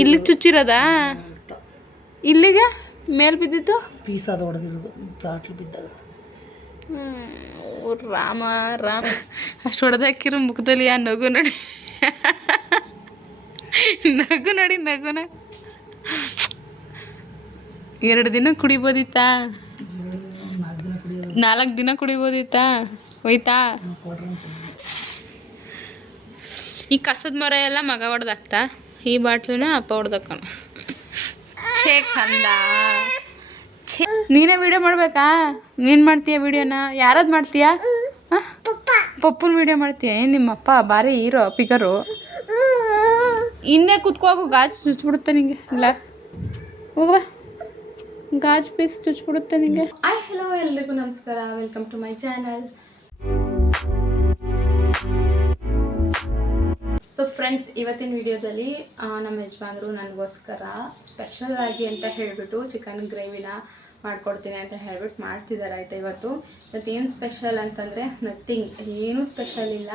ಇಲ್ಲಿ ಚುಚ್ಚಿರೋದಾ? ಇಲ್ಲಿಗೆ ಮೇಲ್ ಬಿದ್ದಿತ್ತು ಪೀಸ್ ಅದು ಹೊಡೆದಿರೋದು ಬಾಟ್ಲು ಬಿದ್ದಾಗ. ರಾಮ ರಾಮ, ಅಷ್ಟು ಹೊಡೆದಾಕಿರೋ ಮುಖದಲ್ಲಿ ಆ ನಗು ನೋಡಿ, ನಗು ನೋಡಿ ನಗುನ. 2 ದಿನ ಕುಡಿಬೋದಿತ್ತಾ? 4 ದಿನ ಕುಡಿಬೋದಿತ್ತಾ? ಹೋಯ್ತಾ? ಈ ಕಸದ ಮರ ಎಲ್ಲ ಮಗ ಹೊಡೆದಾಕ್ತಾ, ಈ ಬಾಟ್ಲುನ ಅಪ್ಪ ಹೊಡೆದಕ್ಕಣ. ಛೇ ಕಂದ, ಛೇ. ನೀನೇ ವಿಡಿಯೋ ಮಾಡಬೇಕಾ? ನೀನು ಮಾಡ್ತೀಯ ವಿಡಿಯೋನ? ಯಾರದ್ದು ಮಾಡ್ತೀಯಾ? ಪಪ್ಪನ ವಿಡಿಯೋ ಮಾಡ್ತೀಯ? ಏನು ನಿಮ್ಮಪ್ಪ ಭಾರಿ ಹೀರೋ ಪಿಗರು? ಹಿಂದೆ ಕುತ್ಕೋಗು, ಗಾಜು ಚುಚ್ಚಿಬಿಡುತ್ತೆ ನಿಂಗೆ. ಗ್ಲಾಸ್ ಹೋಗುವ, ಗಾಜು ಪೀಸ್ ಚುಚ್ಚಿಬಿಡುತ್ತೆ ನಿಂಗೆ. ಹಾಯ್ ಹಲೋ, ಎಲ್ರಿಗೂ ನಮಸ್ಕಾರ, welcome to my channel. So friends, ಇವತ್ತಿನ ವಿಡಿಯೋದಲ್ಲಿ ನಮ್ಮ ಯಜಮಾನರು ನನಗೋಸ್ಕರ ಸ್ಪೆಷಲ್ ಆಗಿ ಅಂತ ಹೇಳಿಬಿಟ್ಟು ಚಿಕನ್ ಗ್ರೇವಿನ ಮಾಡ್ಕೊಡ್ತೀನಿ ಅಂತ ಹೇಳ್ಬಿಟ್ಟು ಮಾಡ್ತಿದ್ದಾರೆ. ಆಯಿತಾ, ಇವತ್ತು ಏನು ಸ್ಪೆಷಲ್ ಅಂತಂದರೆ ನಥಿಂಗ್, ಏನೂ ಸ್ಪೆಷಲ್ ಇಲ್ಲ.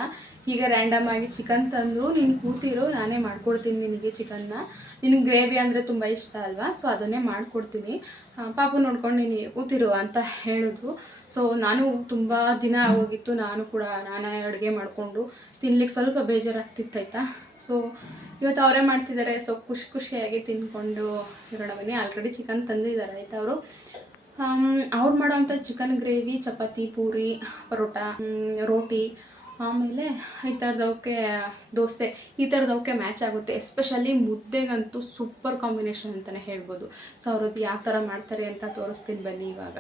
ಈಗ ರ್ಯಾಂಡಮ್ ಆಗಿ ಚಿಕನ್ ತಂದರು, ನೀನು ಕೂತಿರು, ನಾನೇ ಮಾಡ್ಕೊಡ್ತೀನಿ ನಿನಗೆ ಚಿಕನ್ನ. ನಿನಗೆ ಗ್ರೇವಿ ಅಂದರೆ ತುಂಬ ಇಷ್ಟ ಅಲ್ವಾ, ಸೊ ಅದನ್ನೇ ಮಾಡಿಕೊಡ್ತೀನಿ, ಪಾಪು ನೋಡ್ಕೊಂಡು ನೀನು ಕೂತಿರು ಅಂತ ಹೇಳಿದ್ರು. ಸೊ ನಾನು ತುಂಬ ದಿನ ಹೋಗಿತ್ತು, ನಾನೇ ಅಡುಗೆ ಮಾಡಿಕೊಂಡು ತಿನ್ಲಿಕ್ಕೆ ಸ್ವಲ್ಪ ಬೇಜಾರಾಗ್ತಿತ್ತಾಯ್ತಾ. ಸೊ ಇವತ್ತು ಅವರೇ ಮಾಡ್ತಿದ್ದಾರೆ. ಸೊ ಖುಷಿಯಾಗಿ ತಿನ್ಕೊಂಡು ಇರೋಣ ಬನ್ನಿ. ಆಲ್ರೆಡಿ ಚಿಕನ್ ತಂದಿದ್ದಾರೆ ಆಯಿತಾ. ಅವ್ರು ಮಾಡೋವಂಥ ಚಿಕನ್ ಗ್ರೇವಿ ಚಪಾತಿ, ಪೂರಿ, ಪರೋಟ, ರೋಟಿ, ಆಮೇಲೆ ಈ ಥರದವಕ್ಕೆ ದೋಸೆ, ಈ ಥರದವಕ್ಕೆ ಮ್ಯಾಚ್ ಆಗುತ್ತೆ. ಎಸ್ಪೆಷಲಿ ಮುದ್ದೆಗಂತೂ ಸೂಪರ್ ಕಾಂಬಿನೇಷನ್ ಅಂತಲೇ ಹೇಳ್ಬೋದು. ಸೊ ಅವ್ರದ್ದು ಯಾವ ಥರ ಮಾಡ್ತಾರೆ ಅಂತ ತೋರಿಸ್ತೀನಿ ಬನ್ನಿ ಇವಾಗ.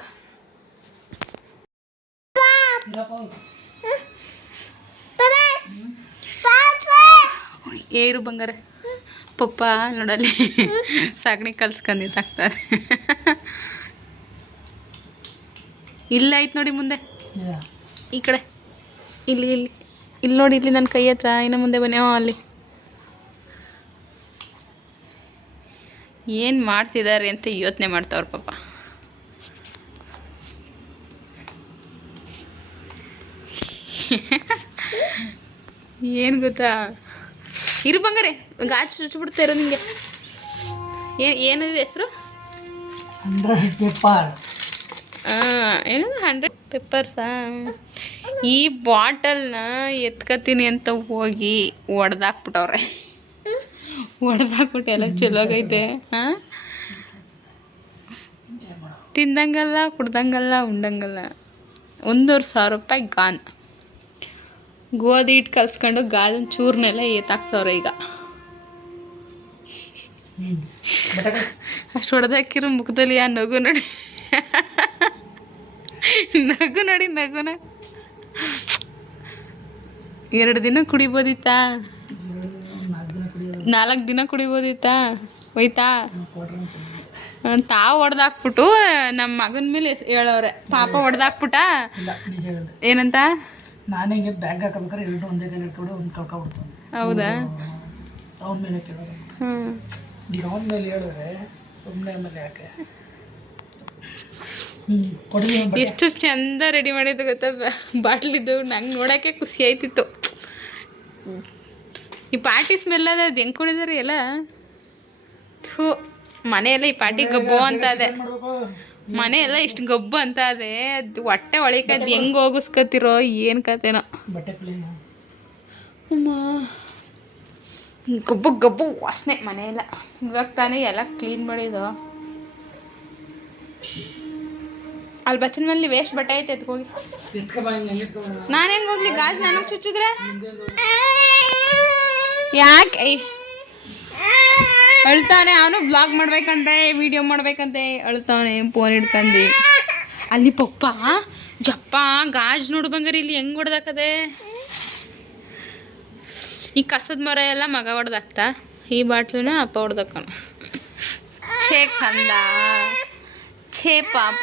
ಏರು ಬಂಗಾರ ಪಪ್ಪ ನೋಡಲ್ಲಿ ಸಗಣಿ ಕಲ್ಸ್ಕೊಂಡಿದ್ದಾಗ್ತದೆ. ಇಲ್ಲ ಐತೆ ನೋಡಿ ಮುಂದೆ, ಈ ಕಡೆ, ಇಲ್ಲಿ ನೋಡಿ, ಇಲ್ಲಿ ನನ್ನ ಕೈ ಹತ್ರ, ಇನ್ನು ಮುಂದೆ ಬನ್ನಿ. ಅಲ್ಲಿ ಏನು ಮಾಡ್ತಿದ್ದಾರೆ ಅಂತ ಯೋಚನೆ ಮಾಡ್ತಾವ್ರ ಪಾಪ. ಏನು ಗೊತ್ತಾ, ಇರು ಬಂಗಾರೆ, ಗಾಜು ಚುಚ್ಚಿಬಿಡ್ತಾ ಇರೋ ನಿಂಗೆ. ಏನಿದೆ ಹೆಸರು? 100 ಪೆಪ್ಪರ್. ಏನದು 100 ಪೆಪ್ಪರ್ಸಾ? ಈ ಬಾಟಲ್ನ ಎತ್ಕತೀನಿ ಅಂತ ಹೋಗಿ ಒಡೆದಾಕ್ಬಿಟ್ಟವ್ರೆ. ಒಡೆದಾಕ್ಬಿಟ್ಟು ಎಲ್ಲ ಚಲೋಗೈತೆ. ಹಾಂ, ತಿಂದಂಗಲ್ಲ, ಕುಡ್ದಂಗಲ್ಲ, ಉಂಡಂಗಲ್ಲ. 1,500 ರೂಪಾಯಿ ಗಾನ್. ಗೋಧಿ ಹಿಟ್ಟು ಕಲ್ಸ್ಕೊಂಡು ಗಾಜನ್ ಚೂರ್ನೆಲ್ಲ ಎತ್ತಾಕ್ತವ್ರೆ ಈಗ. ಅಷ್ಟು ಹೊಡೆದಾಕಿರೋ ಮುಖದಲ್ಲಿ ಆ ನಗು ನೋಡಿ, ನಗು ನೋಡಿ ನಗುನ. 2 ದಿನ ಕುಡಿಬೋದಿತ್ತಾ? 4 ದಿನ ಕುಡಿಬೋದಿತ್ತಾ? ಹೋಯ್ತಾ? ತಾವು ಹೊಡೆದಾಕ್ಬಿಟ್ಟು ನಮ್ಮ ಮಗನ ಮೇಲೆ ಹೇಳೋರೆ, ಪಾಪ ಹೊಡೆದಾಕ್ಬಿಟ್ಟ. ಏನಂತ? ನಾನೇ ಹಿಂಗೆ ಬ್ಯಾಗ್ ಹಾಕಬೇಕಾದ್ರೆ 2 ಒಂದೇ ಕೈ ಇಟ್ಬಿಟ್ಟು ಒಂದು ಕಳ್ಕೊಬಿಡ್ತು. ಹೌದಾ? ಅವನ ಮೇಲೆ ಕೇಳೋದು. ಈಗ ಅವನ ಮೇಲೆ ಹೇಳಿದ್ರೆ ಸುಮ್ಮನೆ ಆಮೇಲೆ ಯಾಕೆ. ಎಷ್ಟು ಚಂದ ರೆಡಿ ಮಾಡಿದ್ದು ಗೊತ್ತಾ ಬಾಟ್ಲಿದ್ದು. ನಂಗೆ ನೋಡೋಕ್ಕೆ ಖುಷಿ ಆಯ್ತಿತ್ತು. ಈ ಪಾರ್ಟಿ ಸ್ಮೆಲ್ ಅದ, ಅದು ಹೆಂಗೆ ಕುಡಿದಾರೆ ಎಲ್ಲ. ಥೂ, ಮನೆಯೆಲ್ಲ ಈ ಪಾರ್ಟಿ ಗಬ್ಬು ಅಂತ ಅದೇ, ಮನೆಯೆಲ್ಲ ಇಷ್ಟು ಗಬ್ಬು ಅಂತ ಅದೇ. ಅದು ಹೊಟ್ಟೆ ಒಳಕದು ಹೆಂಗೆ ಹೋಗಿಸ್ಕೊತಿರೋ ಏನು ಕತೆನೋ. ಅಮ್ಮ, ಗಬ್ಬು ಗಬ್ಬು ವಾಸನೆ ಮನೆಯೆಲ್ಲ. ಇವಾಗ ತಾನೇ ಎಲ್ಲ ಕ್ಲೀನ್ ಮಾಡಿದ್ದು. ಅಲ್ಲಿ ಬಚ್ಚನ ಮೇಲೆ ವೇಸ್ಟ್ ಬಟ್ಟೆ ಐತೆ, ಎತ್ಕೋಗಿ. ನಾನು ಹೆಂಗೆ ಹೋಗ್ಲಿ? ಗಾಜು ನನಗೆ ಚುಚ್ಚಿದ್ರೆ ಯಾಕೆ ಅಳ್ತಾನೆ? ಅವನು ಬ್ಲಾಗ್ ಮಾಡ್ಬೇಕಂತೆ, ವಿಡಿಯೋ ಮಾಡ್ಬೇಕಂತೆ ಅಳ್ತಾವನೆ ಫೋನ್ ಹಿಡ್ಕಂಡು. ಅಲ್ಲಿ ಪಪ್ಪ ಜಪ್ಪ ಗಾಜು ನೋಡು ಬಂಗಾರ, ಇಲ್ಲಿ ಹೆಂಗೆ ಹೊಡೆದಾಕದೆ. ಈ ಕಸದ ಮರ ಎಲ್ಲ ಮಗ ಹೊಡೆದಾಕ್ತಾ, ಈ ಬಾಟ್ಲುನ ಅಪ್ಪ ಹೊಡೆದಕ್ಕಣ. ಛೇ ಕಂದ, ಛೇ ಪಾಪ.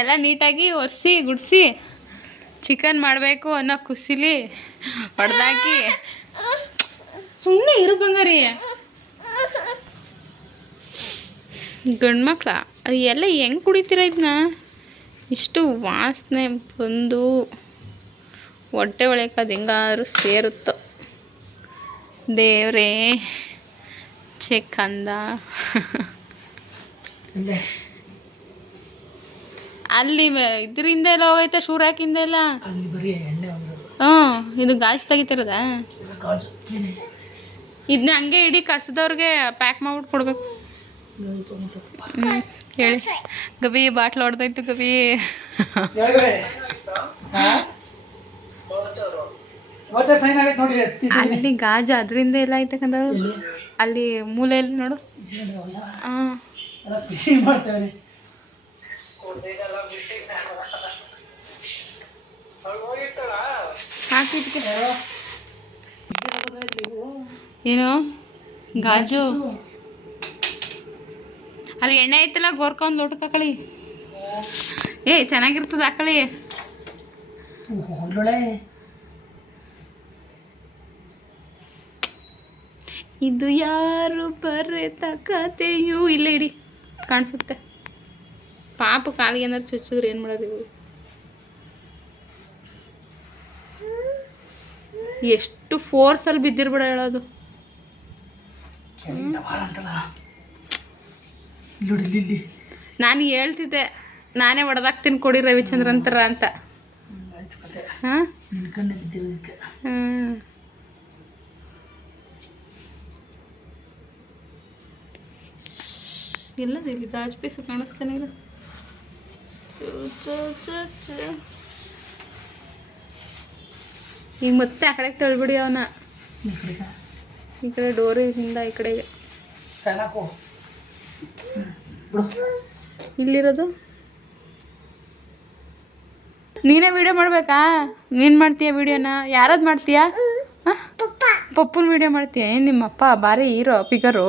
ಎಲ್ಲ ನೀಟಾಗಿ ಒರೆಸಿ ಗುಡಿಸಿ ಚಿಕನ್ ಮಾಡಬೇಕು ಅನ್ನೋ ಖುಷಿಲಿ ಹೊಡೆದಾಕಿ. ಸುಮ್ಮನೆ ಇರು ಬಂಗಾರಿ, ಗಂಡು ಮಕ್ಳ ಅದು ಎಲ್ಲ ಹೆಂಗೆ ಕುಡಿತೀರ ಇದನ್ನ? ಇಷ್ಟು ವಾಸನೆ ಬಂದು ಹೊಟ್ಟೆ ಒಳಕ್ಕೆ ಅದು ಹೆಂಗಾದ್ರೂ ಸೇರುತ್ತೋ. ದೇವ್ರೇ ಚೆಕ್ ಅಂದ. ಇಲ್ಲೇ ಅಲ್ಲಿ ಇದರಿಂದ ಎಲ್ಲ ಹೋಗೈತೆ ಶೂರಾಕಿಂದ ಎಲ್ಲ. ಅಲ್ಲಿ ಬರೀ ಎಣ್ಣೆ ಹೋಗಿರೋದು. ಇದು ಗಾಜು ತೆಗಿತಿರೋದ. ಕಾಜು ಇದನ್ನ ಹಂಗೆ ಇಡೀ ಕಸದವ್ರಿಗೆ ಪ್ಯಾಕ್ ಮಾಡ್ಬಿಟ್ಟು ಕೊಡ್ಬೇಕು. ಹೇಳಿ ಗಬಿ ಬಾಟ್ಲ್ ಹೊಡೆದೈತು ಗಬಿ. ಅಲ್ಲಿ ಗಾಜು ಅದರಿಂದ ಎಲ್ಲ ಐತಕ್ಕಂತ ಅಲ್ಲಿ ಮೂಲೆಯಲ್ಲಿ ನೋಡು. ಹಾಂ ಹಾಕಿದ್ಕೆ ಏನು ಗಾಜು ಅಲ್ಲಿ ಎಣ್ಣೆ ಐತಲ್ಲ ಗೋರ್ಕೊಂಡ್ ಲೋಟಕ್ಕೆ ಹಾಕಳಿ. ಚೆನ್ನಾಗಿರ್ತದ ಹಾಕಳಿ. ಇದು ಯಾರು ಬರೆದ ಕಥೆಯು. ಇಲ್ಲೇ ಇಡಿ ಕಾಣಿಸುತ್ತೆ. ಪಾಪ ಕಾಲಿಗೆ ಏನಾದ್ರು ಚುಚ್ಚಿದ್ರೆ ಏನು ಮಾಡೋದು ಇವು. ಎಷ್ಟು ಫೋರ್ಸಲ್ಲಿ ಬಿದ್ದಿರ್ಬೇಡ ಹೇಳೋದು. ನಾನು ಹೇಳ್ತಿದ್ದೆ ನಾನೇ ಹೊಡೆದಾಕ್ತೀನಿ ಕೊಡಿ ರವಿಚಂದ್ರನ್ ಥರ ಅಂತ. ಹಾಂ ಎಲ್ಲದ ಇಲ್ಲಿ ಗಾಜು ಪೀಸು ಕಾಣಿಸ್ತಾನೆ ಇಲ್ಲ. ಈಗ ಮತ್ತೆ ಆ ಕಡೆಗೆ ತಳ್ಬಿಡಿ ಅವನ. ಈ ಕಡೆ ಡೋರಿಂದ ಈ ಕಡೆಗೆ ಇಲ್ಲಿರೋದು. ನೀನೇ ವಿಡಿಯೋ ಮಾಡ್ಬೇಕಾ? ನೀನು ಮಾಡ್ತೀಯ ವಿಡಿಯೋನ? ಯಾರದ್ದು ಮಾಡ್ತೀಯಾ? ಪಪ್ಪನ ವಿಡಿಯೋ ಮಾಡ್ತೀಯ? ಏನು ನಿಮ್ಮಪ್ಪ ಭಾರಿ ಹೀರೋ ಫಿಗರು.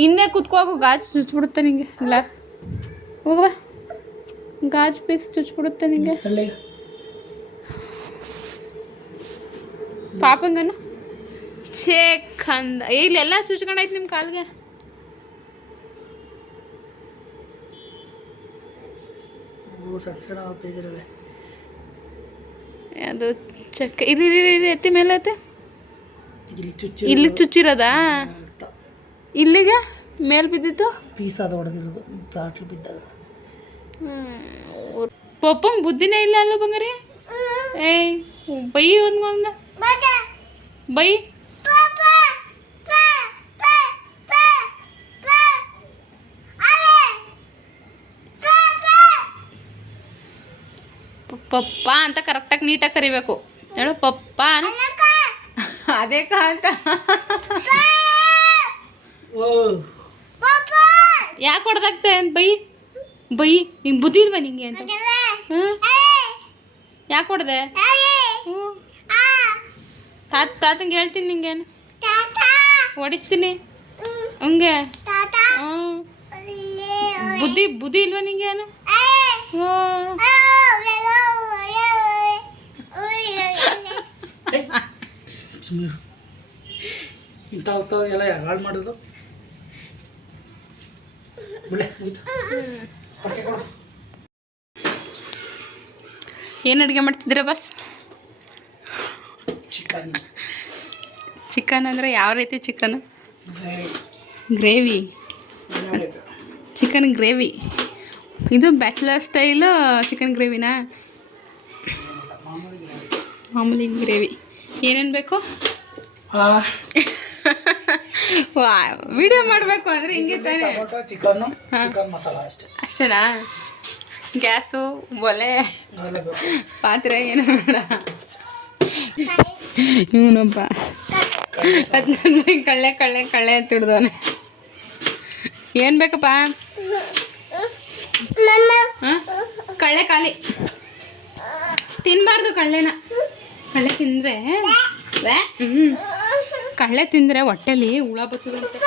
ಹಿಂದೆ ಕುತ್ಕೋಗು, ಗಾಜು ಚುಚ್ಬಿಡುತ್ತೆ ನಿಂಗೆ. ಗ್ಲಾಸ್ ಹೋಗುವ, ಗಾಜು ಪೀಸ್ ಚುಚ್ಬಿಡುತ್ತೆ ನಿಂಗೆ. ಪಾಪಂಗನು ಚೇಕ್ ಅಂದ. ಇಲ್ಲೆಲ್ಲ ಚುಚ್ಕೊಂಡೈತೆ ನಿಮ್ಮ ಕಾಲಿಗೆ. ಅದು ಚಕ್ಕ ಇರಿ ಎತ್ತಿ ಮೇಲೆ ಐತೆ. ಇಲ್ಲಿ ಚುಚ್ಚಿರೋದಾ? ಇಲ್ಲಿಗೆ ಮೇಲೆ ಬಿದ್ದಿತ್ತು ಪೀಸ್ ಅದು ಹೊಡೆದಿರೋದು ಬಾಟ್ಲು ಬಿದ್ದಾಗ. ಪಪ್ಪಂಗೆ ಬುದ್ಧಿನೇ ಇಲ್ಲ ಅಲ್ಲ ಬಂಗಾರಿ. ಏಯ್ ಬೈ ಒಂದ ಬೈ. ಪಪ್ಪ ಅಂತ ಕರೆಕ್ಟಾಗಿ ನೀಟಾಗಿ ಕರಿಬೇಕು. ಹೇಳು ಪಪ್ಪ. ಅದೇ ಅಂತ ಯಾಕೆ ಹೊಡೆದಾಗ್ತೆ ಅಂತ ಬೈ ಬೈ. ನಿಂಗೆ ಬುದ್ಧಿ ಇಲ್ವಾ ನಿಂಗೆ ಅಂತ? ಯಾಕೆ ಹೊಡೆದೆ? ತಾತಂಗೆ ಹೇಳ್ತೀನಿ ನಿಂಗೇನು ಹೊಡಿಸ್ತೀನಿ ಹಂಗೆ. ಬುದ್ಧಿ ಇಲ್ವಾ ನಿಂಗೇನು? ಇಂಥವೆಲ್ಲ ಹಾಳು ಮಾಡೋದು. ಏನು ಅಡುಗೆ ಮಾಡ್ತಿದ್ದೀರಾ ಬಸ್? ಚಿಕನ್ ಅಂದರೆ ಯಾವ ರೀತಿ ಚಿಕನ್? ಗ್ರೇವಿ. Chicken gravy. ಇದು ಬ್ಯಾಚುಲರ್ ಸ್ಟೈಲು ಚಿಕನ್ ಗ್ರೇವಿನಾ? ಮಾಮೂಲಿ ಗ್ರೇವಿ. ಏನೇನು ಬೇಕು? ವಿಡಿಯೋ ಮಾಡಬೇಕು ಅಂದರೆ ಹಿಂಗೆ ತಾನೆ. ಚಿಕನ್ ಮಸಾಲ ಅಷ್ಟೇ. ಅಷ್ಟೇನಾ? ಗ್ಯಾಸು, ಒಲೆ, ಪಾತ್ರೆ ಏನು ಬೇಡ. ಇವನೊಬ್ಬ ಕಳ್ಳೆ ಕಳ್ಳೆ ಕಳ್ಳೆ ಅಂತ ಹಿಡ್ದವನೆ. ಏನು ಬೇಕಪ್ಪ? ಹಾಂ ಕಳ್ಳೆ ಖಾಲಿ ತಿನ್ನಬಾರ್ದು. ಕಳ್ಳೆನ ಕಳ್ಳೆ ತಿಂದರೆ ಕಳ್ಳೆ ತಿಂದರೆ ಹೊಟ್ಟೆಲಿ ಹುಳ ಬರ್ತದಂತೆ.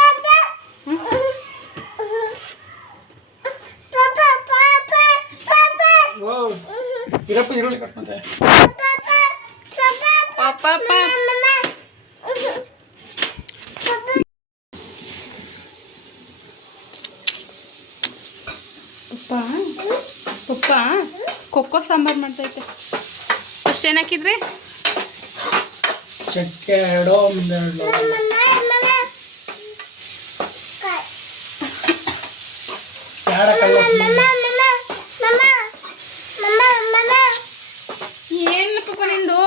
ಈರುಳ್ಳಿ ಕಟ್ ಮತ್ತೆ ಪಪ್ಪ ಕೊಕ್ಕೋ ಸಾಂಬಾರು ಮಾಡ್ತೈತೆ. ಫಸ್ಟ್ ಏನು ಹಾಕಿದ್ರಿ? ಚಕ್ಕೆ ಎರಡೋ ಒಂದೆರಡು ಏನು ಪಾಪ ನಿಂದು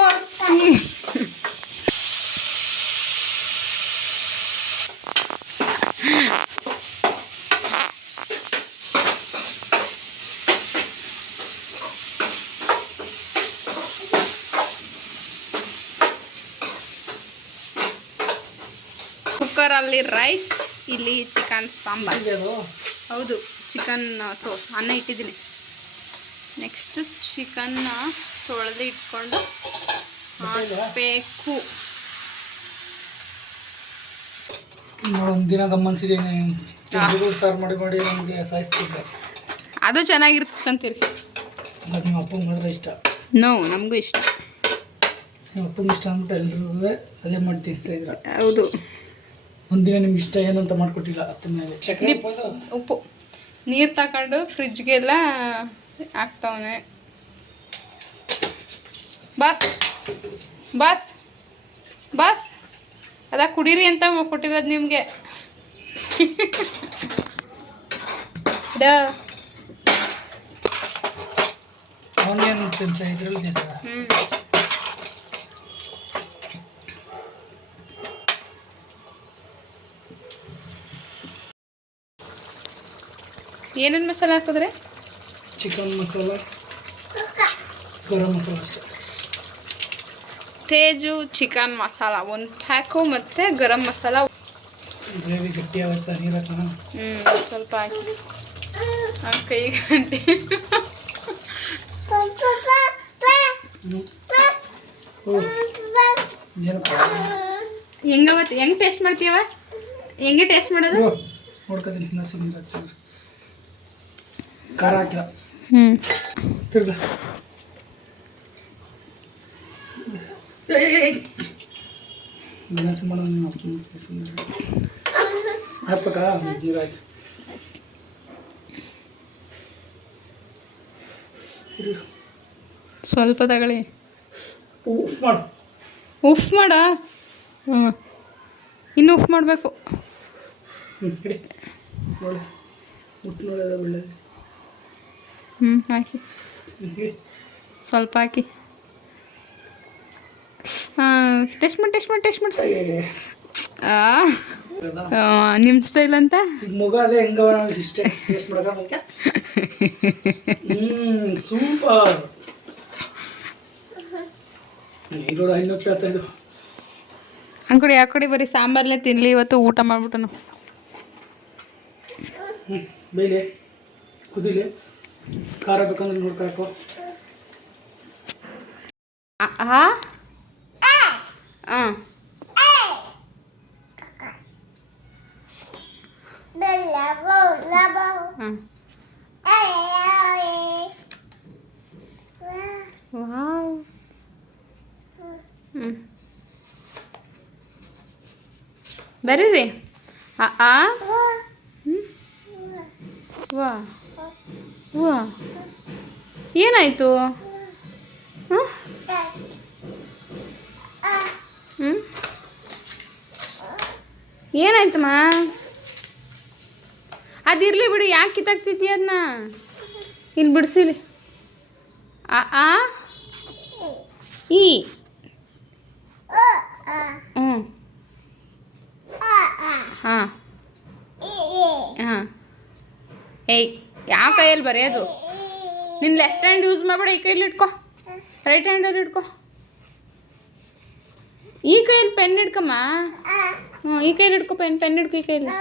ಕುಕ್ಕರಲ್ಲಿ ರೈಸ್, ಇಲ್ಲಿ ಚಿಕನ್ ಸಾಂಬಾರು. ಹೌದು, ಚಿಕನ್ ಅನ್ನ ಇಟ್ಟಿದ್ದೀನಿ. ನೆಕ್ಸ್ಟು ಚಿಕನ್ನ ತೊಳೆದು ಇಟ್ಕೊಂಡು ಹಾಕಬೇಕು. ಒಂದಿನ ಗಮನಿಸಿದ್ದೀನಿ, ಸಾರು ಮಾಡಿ ಮಾಡಿ ನಮಗೆ ಸಾಯಿಸ್ತಿದ್ದೆ. ಅದು ಚೆನ್ನಾಗಿರ್ತಂತೀರಿ. ಅದು ನಿಮ್ಮ ಅಪ್ಪಂಗೆ ಮಾಡಿದ್ರೆ ಇಷ್ಟ. ನಮಗೂ ಇಷ್ಟ. ನಿಮ್ಮ ಅಪ್ಪಂಗೆ ಇಷ್ಟ ಅಂದ್ಬಿಟ್ಟು ಎಲ್ಲರೂ ಅಲ್ಲೇ ಮಾಡಿ ತಿನ್ನಿಸ್ತಾ ಇದ್ರ. ಹೌದು. ಒಂದಿನ ನಿಮ್ಗೆ ಇಷ್ಟ ಏನು ಅಂತ ಮಾಡಿಕೊಟ್ಟಿಲ್ಲ. ಅತ್ತ ಮೇಲೆ ಸಕ್ಕರೆ ಉಪ್ಪು ನೀರು ತಗೊಂಡು ಫ್ರಿಜ್ಗೆಲ್ಲ ಹಾಕ್ತವನೆ. ಬಾಸ್ ಬಾಸ್ ಬಾಸ್ ಅದ ಕುಡೀರಿ ಅಂತ ಕೊಟ್ಟಿರೋದು ನಿಮಗೆ. ಅವನೇನು ಇದರಲ್ಲಿ ಏನೇನು ಮಸಾಲೆ ಹಾಕಿದ್ರೆ? ಚಿಕನ್ ಮಸಾಲ, ಗರಂ ಮಸಾಲ ಅಷ್ಟೇ. ತೇಜು ಚಿಕನ್ ಮಸಾಲ 1 ಪ್ಯಾಕು ಮತ್ತು ಗರಂ ಮಸಾಲ. ಗ್ರೇವಿ ಗಟ್ಟಿಯಾಗುತ್ತೆ, ನೀರು ಹಾಕೋಣ. ಸ್ವಲ್ಪ ಹಾಕಿ ಕೈ ಗಂಟೆ. ಹೆಂಗೆ ಟೇಸ್ಟ್ ಮಾಡ್ತೀಯವ? ಹೆಂಗೆ ಟೇಸ್ಟ್ ಮಾಡೋದು ನೋಡ್ಕೊತೀನಿ. ನೀರು ಹಾಕ್ತೀನಿ, ಖಾರ ಹಾಕಿಲ್ಲ. ತಿರ್ಗ ವಿನಾಶ ಮಾಡೋದು ನಿಮ್ಮ ಹಾಕ್ಬೇಕಾ? ನೀರು ಆಯ್ತು. ಸ್ವಲ್ಪ ತಗೊಳ್ಳಿ. ಉಫ್ ಮಾಡು. ಉಫ್ ಮಾಡ. ಇನ್ನು ಉಫ್ ಮಾಡಬೇಕು. ಇಡಿ ನೋಡಿ, ಉಪ್ಪು ನೋಡೋದು ಒಳ್ಳೆಯದು. ಹಾಕಿ ಸ್ವಲ್ಪ ಹಾಕಿ. ಟೇಸ್ಟ್ ಮಾಡಿ. ನಿಮ್ಮ ಸ್ಟೈಲ್ ಅಂತ ಮುಗ ಅದೇ ಹೆಂಗವ ಇಷ್ಟೇ ಟೇಸ್ಟ್ ಮಾಡೋಕೆ. ಸೂಪರ್. ಈರೋಡು ಇನ್ನೂ ಕೇಳ್ತಾ ಇದ್ದು ಅಂಕಡಿ ಆ ಕಡೆ ಬರೀ ಸಾಂಬಾರಲ್ಲೇ ತಿನ್ನಲಿ ಇವತ್ತು. ಊಟ ಮಾಡ್ಬಿಟ್ಟು ನಾವು ಬೇಲೆ ಕುದಿಲಿ. ಖಾರ ಬೇಕಂದ್ರೆ ನೋಡ್ಕೊಳಕು. ಹಾಂ ವಾವ್. ಬರೀರಿ. ವಾ ವಾ ಏನಾಯಿತು? ಏನಾಯ್ತಮ್ಮ? ಅದಿರಲಿ ಬಿಡು, ಯಾಕೆ ಕಿತ್ತಾಕ್ತಿದ್ದೀಯ ಅದನ್ನ? ಇನ್ನು ಬಿಡಿಸಿಲಿ. ಈ ಹಾಂ ಏಯ್, ಯಾವ ಕೈಯಲ್ಲಿ ಬರೆಯೋದು? ನಿನ್ನ ಲೆಫ್ಟ್ ಹ್ಯಾಂಡ್ ಯೂಸ್ ಮಾಡಬೇಡ. ಈ ಕೈಯಲ್ಲಿ ಇಟ್ಕೊ, ರೈಟ್ ಹ್ಯಾಂಡಲ್ಲಿ ಇಟ್ಕೊ. ಈ ಕೈಯಲ್ಲಿ ಪೆನ್ ಹಿಡ್ಕಮ್ಮ. ಈ ಕೈಯಲ್ಲಿ ಹಿಡ್ಕೊ, ಪೆನ್ ಹಿಡ್ಕೊ ಈ ಕೈಯಲ್ಲಿ.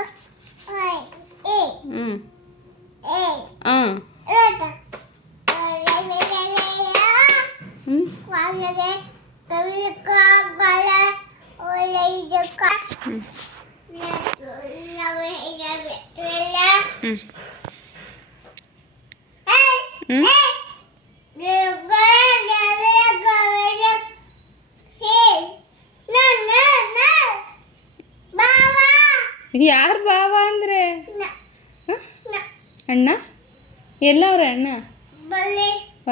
ಯಾರು ಬಾವ ಅಂದರೆ? ಅಣ್ಣ ಎಲ್ಲವ್ರೆ? ಅಣ್ಣ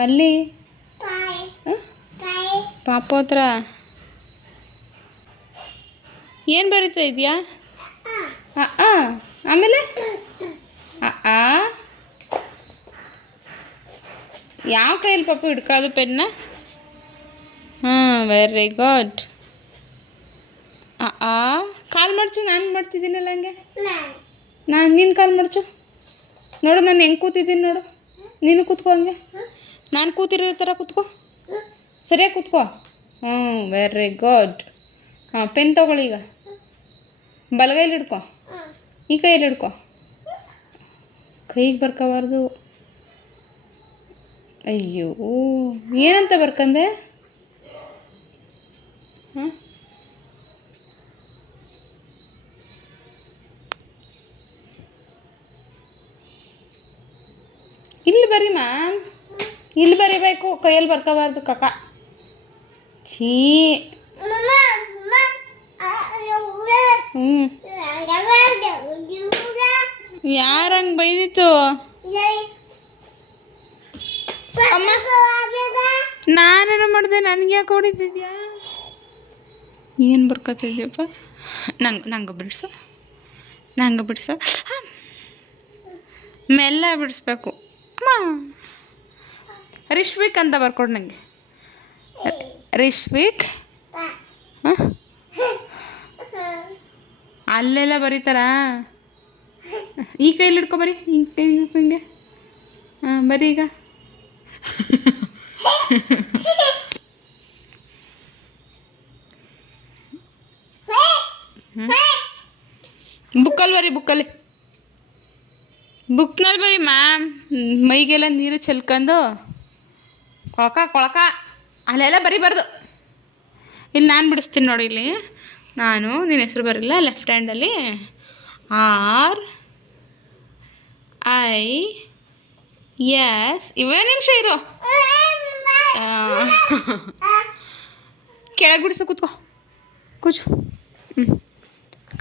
ಅಲ್ಲಿ ಪಾಪ ಹತ್ರ. ಏನು ಬರೀತಾ ಇದೆಯಾ? ಆಮೇಲೆ ಯಾವ ಕೈಯಲ್ಲಿ ಪಾಪು ಹಿಡ್ಕೊಳ್ಳೋದು ಪೆನ್ನ? Very good. ಕಾಲು ಮಡ್ಚು, ನಾನು ಮಾಡ್ತಿದ್ದೀನಲ್ಲ ಹಂಗೆ. ನಿನ್ನ ಕಾಲು ಮಡ್ಚು ನೋಡು, ನಾನು ಹೆಂಗೆ ಕೂತಿದ್ದೀನಿ ನೋಡು. ನೀನು ಕೂತ್ಕೋ ಹಂಗೆ, ನಾನು ಕೂತಿರೋ ಥರ ಕೂತ್ಕೋ, ಸರಿಯಾಗಿ ಕೂತ್ಕೋ. Very good. ಪೆನ್ ತೊಗೊಳ್ಳಿ ಈಗ. ಬಲಗೈಲಿ ಹಿಡ್ಕೊ, ಈ ಕೈಯಲ್ಲಿ ಹಿಡ್ಕೊ, ಕೈಗೆ ಬರ್ಕೋಬಾರ್ದು. ಅಯ್ಯೋ, ಏನಂತ ಬರ್ಕಂದೆ? ಇಲ್ಲಿ ಬರಿ ಮ್ಯಾಮ್, ಇಲ್ಲಿ ಬರಿಬೇಕು, ಕೈಯಲ್ಲಿ ಬರ್ಕೋಬಾರ್ದು ಕಕ್ಕ. ಛೀ. ಯಾರಂಗೆ ಬೈದಿತ್ತು? ಅಮ್ಮ, ನಾನೇನು ಮಾಡಿದೆ? ನನಗೆ ಯಾಕೆ ಹೊಡಿತಿದ್ಯಾ? ಏನು ಬರ್ಕೊತಿದ್ಯಪ್ಪ? ನಂಗೆ ಬಿಡಿಸು, ನಂಗೆ ಬಿಡಿಸು. ಮೆಲ್ಲ ಬಿಡಿಸ್ಬೇಕು. ಅಮ್ಮ, ರಿಶ್ವಿಕ್ ಅಂತ ಬರ್ಕೊಡು ನನಗೆ. ರಿಶ್ವಿಕ್. ಅಲ್ಲೆಲ್ಲ ಬರೀತಾರಾ? ಈ ಕೈಲಿ ಹಿಡ್ಕೊ ಬರೀ, ಈ ಕೈ ಹಿಂಗೆ. ಬರೀ ಈಗ. ಬುಕ್ಕಲ್ಲಿ ಬರೀ, ಬುಕ್ನಲ್ಲಿ ಬರೀ ಮ್ಯಾಮ್. ಮೈಗೆಲ್ಲ ನೀರು ಚೆಲ್ಕೊಂಡು ಕೊಳಕ ಅಲ್ಲೆಲ್ಲ ಬರೀಬಾರ್ದು. ಇಲ್ಲಿ ನಾನು ಬಿಡಿಸ್ತೀನಿ ನೋಡಿ. ಇಲ್ಲಿ ನಾನು ನಿನ್ನ ಹೆಸರು ಬರಿಲ್ಲ. Left ಹ್ಯಾಂಡಲ್ಲಿ RIS. ಇವೇ ನಿಮಿಷ ಇರು. ಕೆಳಗೆ ಬಿಡಿಸು, ಕೂತ್ಕೋ, ಕೂಚು.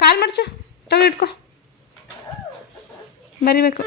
ಕಾಲು ಮಡ್ಚು, ಇಟ್ಕೋ, ಬರಿಬೇಕು.